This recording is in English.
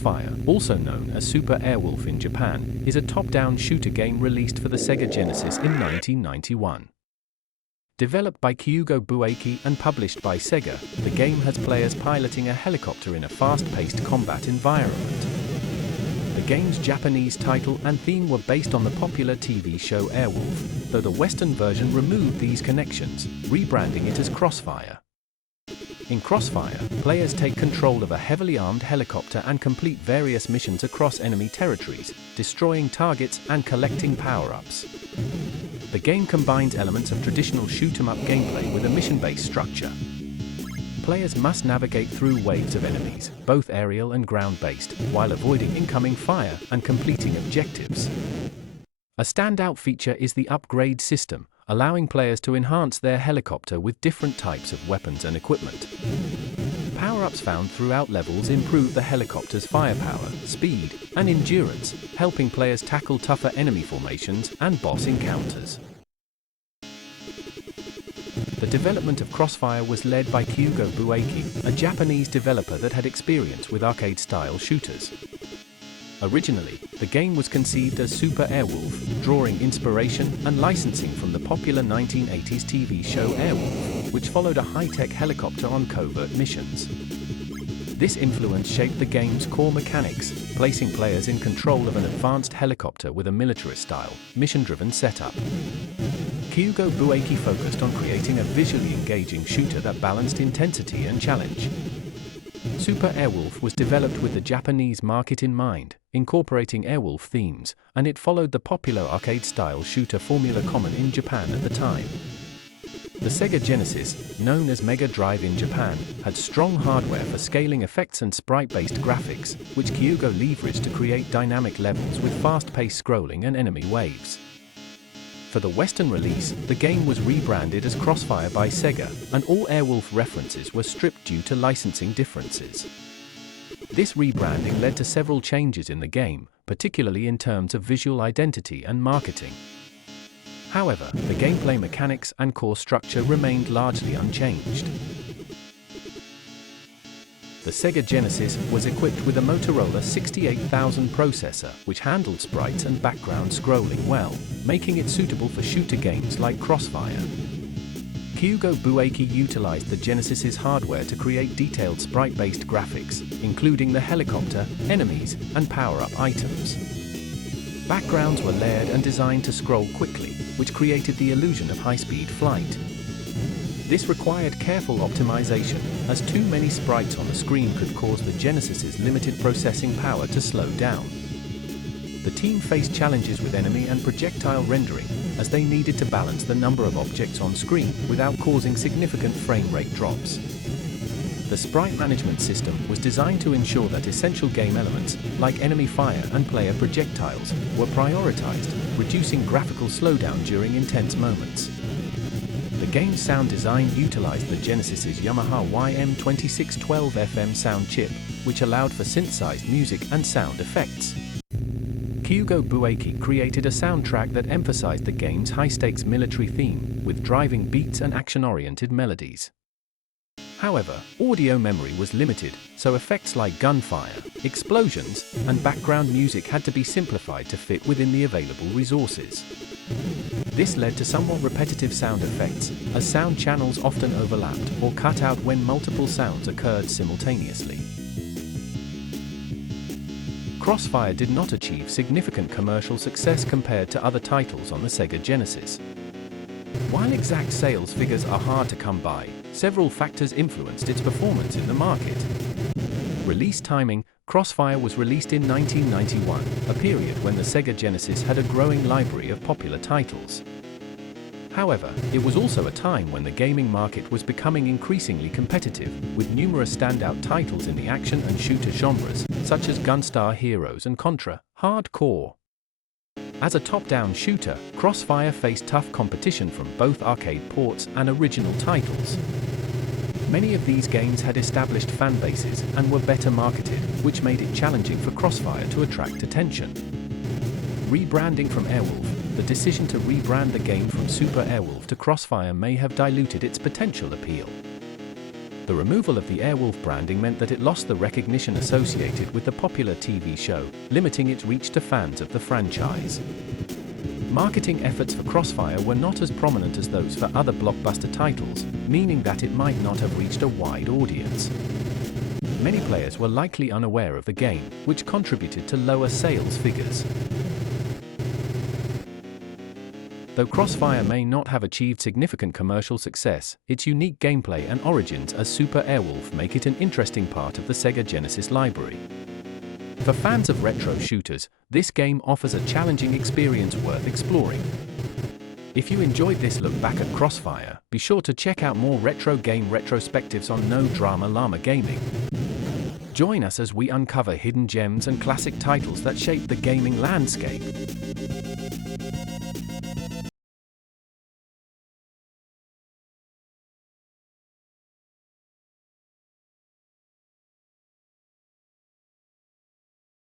CrossFire, also known as Super Airwolf in Japan, is a top-down shooter game released for the Sega Genesis in 1991. Developed by Kyugo Bueki and published by Sega, the game has players piloting a helicopter in a fast-paced combat environment. The game's Japanese title and theme were based on the popular TV show Airwolf, though the Western version removed these connections, rebranding it as CrossFire. In CrossFire, players take control of a heavily armed helicopter and complete various missions across enemy territories, destroying targets and collecting power-ups. The game combines elements of traditional shoot-'em-up gameplay with a mission-based structure. Players must navigate through waves of enemies, both aerial and ground-based, while avoiding incoming fire and completing objectives. A standout feature is the upgrade system, allowing players to enhance their helicopter with different types of weapons and equipment. Power-ups found throughout levels improve the helicopter's firepower, speed, and endurance, helping players tackle tougher enemy formations and boss encounters. The development of CrossFire was led by Kyugo Bueki, a Japanese developer that had experience with arcade-style shooters. Originally, the game was conceived as Super Airwolf, drawing inspiration and licensing from the popular 1980s TV show Airwolf, which followed a high-tech helicopter on covert missions. This influence shaped the game's core mechanics, placing players in control of an advanced helicopter with a military-style, mission-driven setup. Kyugo Bueki focused on creating a visually engaging shooter that balanced intensity and challenge. Super Airwolf was developed with the Japanese market in mind, incorporating Airwolf themes, and it followed the popular arcade-style shooter formula common in Japan at the time. The Sega Genesis, known as Mega Drive in Japan, had strong hardware for scaling effects and sprite-based graphics, which Kyugo leveraged to create dynamic levels with fast-paced scrolling and enemy waves. For the Western release, the game was rebranded as CrossFire by Sega, and all Airwolf references were stripped due to licensing differences. This rebranding led to several changes in the game, particularly in terms of visual identity and marketing. However, the gameplay mechanics and core structure remained largely unchanged. The Sega Genesis was equipped with a Motorola 68000 processor, which handled sprites and background scrolling well, making it suitable for shooter games like CrossFire. Kyugo Bueki utilized the Genesis's hardware to create detailed sprite-based graphics, including the helicopter, enemies, and power-up items. Backgrounds were layered and designed to scroll quickly, which created the illusion of high-speed flight. This required careful optimization, as too many sprites on the screen could cause the Genesis's limited processing power to slow down. The team faced challenges with enemy and projectile rendering, as they needed to balance the number of objects on screen without causing significant frame rate drops. The sprite management system was designed to ensure that essential game elements, like enemy fire and player projectiles, were prioritized, reducing graphical slowdown during intense moments. The game's sound design utilized the Genesis's Yamaha YM2612 FM sound chip, which allowed for synthesized music and sound effects. Kyugo Bueki created a soundtrack that emphasized the game's high-stakes military theme, with driving beats and action-oriented melodies. However, audio memory was limited, so effects like gunfire, explosions, and background music had to be simplified to fit within the available resources. This led to somewhat repetitive sound effects, as sound channels often overlapped or cut out when multiple sounds occurred simultaneously. CrossFire did not achieve significant commercial success compared to other titles on the Sega Genesis. While exact sales figures are hard to come by, several factors influenced its performance in the market. Release timing: CrossFire was released in 1991, a period when the Sega Genesis had a growing library of popular titles. However, it was also a time when the gaming market was becoming increasingly competitive, with numerous standout titles in the action and shooter genres, such as Gunstar Heroes and Contra: Hard Corps. As a top-down shooter, CrossFire faced tough competition from both arcade ports and original titles. Many of these games had established fan bases and were better marketed, which made it challenging for CrossFire to attract attention. Rebranding from Airwolf: the decision to rebrand the game from Super Airwolf to CrossFire may have diluted its potential appeal. The removal of the Airwolf branding meant that it lost the recognition associated with the popular TV show, limiting its reach to fans of the franchise. Marketing efforts for CrossFire were not as prominent as those for other blockbuster titles, meaning that it might not have reached a wide audience. Many players were likely unaware of the game, which contributed to lower sales figures. Though CrossFire may not have achieved significant commercial success, its unique gameplay and origins as Super Airwolf make it an interesting part of the Sega Genesis library. For fans of retro shooters, this game offers a challenging experience worth exploring. If you enjoyed this look back at CrossFire, be sure to check out more retro game retrospectives on No Drama Llama Gaming. Join us as we uncover hidden gems and classic titles that shape the gaming landscape.